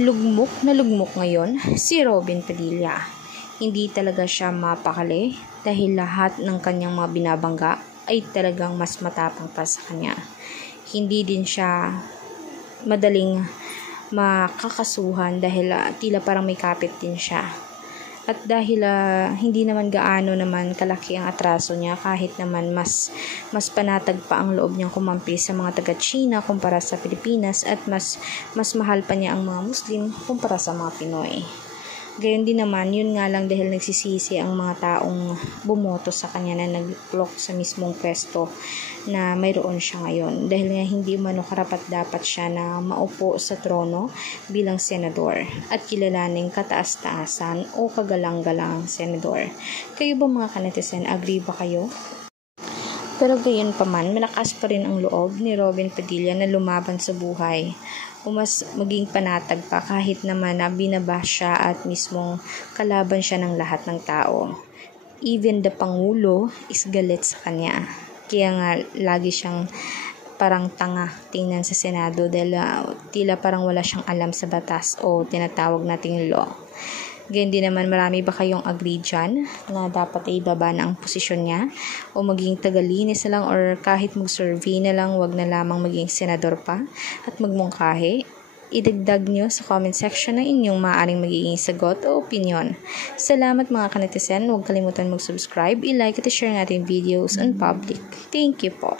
Lugmok na lugmok ngayon si Robin Padilla. Hindi talaga siya mapakali dahil lahat ng kanyang mga binabangga ay talagang mas matapang pa sa kanya. Hindi din siya madaling makakasuhan dahil tila parang may kapit din siya. At dahil hindi naman gaano naman kalaki ang atraso niya, kahit naman mas panatag pa ang loob niyang kumampi sa mga taga-China kumpara sa Pilipinas, at mas mahal pa niya ang mga Muslim kumpara sa mga Pinoy. Gayon din naman, yun nga lang dahil nagsisisi ang mga taong bumoto sa kanya na nag-block sa mismong pwesto na mayroon siya ngayon. Dahil nga hindi umano karapat dapat siya na maupo sa trono bilang senador at kilalaning kataas-taasan o kagalang-galang senador. Kayo ba mga kanetizen, agree ba kayo? Pero gayon pa man, malakas pa rin ang loob ni Robin Padilla na lumaban sa buhay o mas maging panatag pa kahit naman na binabash siya at mismong kalaban siya ng lahat ng tao. Even the Pangulo is galit sa kanya. Kaya nga lagi siyang parang tanga tingnan sa Senado dahil tila parang wala siyang alam sa batas o tinatawag nating law. Ganyan din naman, marami ba kayong agree dyan na dapat ay ibaba na ang posisyon niya o maging tagalinis na lang or kahit mag-survey na lang, wag na lamang maging senador pa at magmungkahi? Idagdag nyo sa comment section na inyong maaaring magiging sagot o opinion. Salamat mga kanetizen, huwag kalimutan mag-subscribe, i-like at i-share natin videos on public. Thank you po.